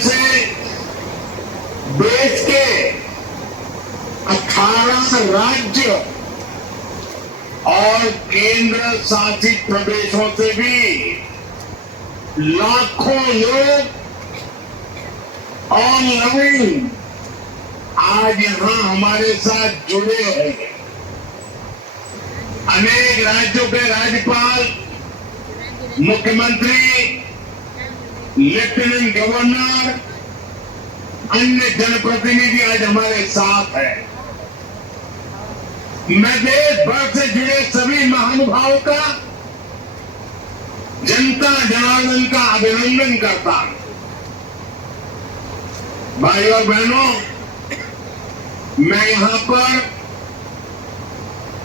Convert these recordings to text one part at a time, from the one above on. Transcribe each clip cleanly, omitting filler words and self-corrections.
से देश के 18 राज्य और केंद्र शासित प्रदेशों से भी लाखों लोग ऑनलाइन आज यहां हमारे साथ जुड़े हैं। अनेक राज्यों के राज्यपाल, मुख्यमंत्री, लेफ्टिनेंट गवर्नर, अन्य जनप्रतिनिधि आज हमारे साथ हैं। मैं देश भर से जुड़े सभी महानुभावों का, जनता जनार्दन का अभिनंदन करता हूं। भाई और बहनों, मैं यहां पर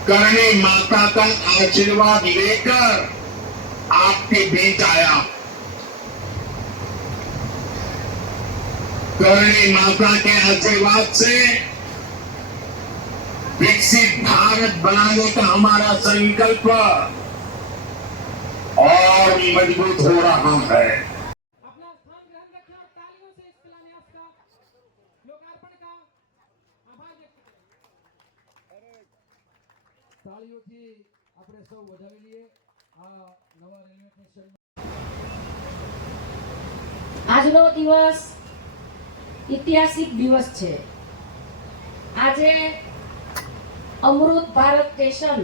करणी माता का आशीर्वाद लेकर आपके बीच आया। करणी माता के आशीर्वाद से विकसित भारत बनाने का हमारा संकल्प और मजबूत हो रहा है। अपना स्थान ग्रहण रखें और तालियों से इस शिलान्यास का लोकार्पण का आभार व्यक्त करें। તાળીઓથી આપણે સૌ વધાવી લઈએ આ નવા રેલવે સ્ટેશન। આજનો દિવસ ઐતિહાસિક દિવસ છે। આજે અમૃત ભારત સ્ટેશન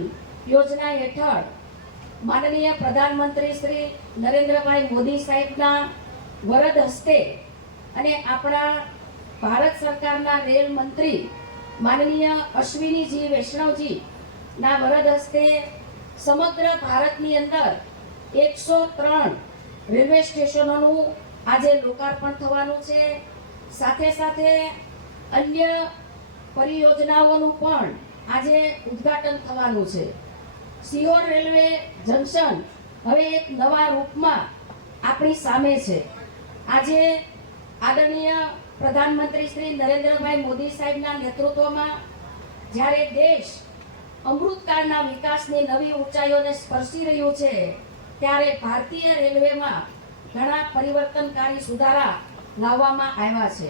યોજના હેઠળ માનનીય પ્રધાનમંત્રી શ્રી નરેન્દ્રભાઈ મોદી સાહેબના વરદ હસ્તે અને આપણા ભારત સરકારના રેલ મંત્રી માનનીય અશ્વિનીજી વૈષ્ણવજી ના વરદ હસ્તે સમગ્ર ભારતની અંદર 103 રેલવે સ્ટેશનોનું આજે લોકાર્પણ થવાનું છે। સાથે સાથે અન્ય પરિયોજનાઓનું પણ આજે ઉદ્ઘાટન થવાનું છે। સિહોર રેલવે જંકશન હવે એક નવા રૂપમાં આપણી સામે છે। આજે આદરણીય પ્રધાનમંત્રી શ્રી નરેન્દ્રભાઈ મોદી સાહેબના નેતૃત્વમાં જ્યારે દેશ અમૃતકાળના વિકાસની નવી ઊંચાઈઓને સ્પર્શી રહ્યું છે, ત્યારે ભારતીય રેલવેમાં ઘણા પરિવર્તનકારી સુધારા લાવવામાં આવ્યા છે।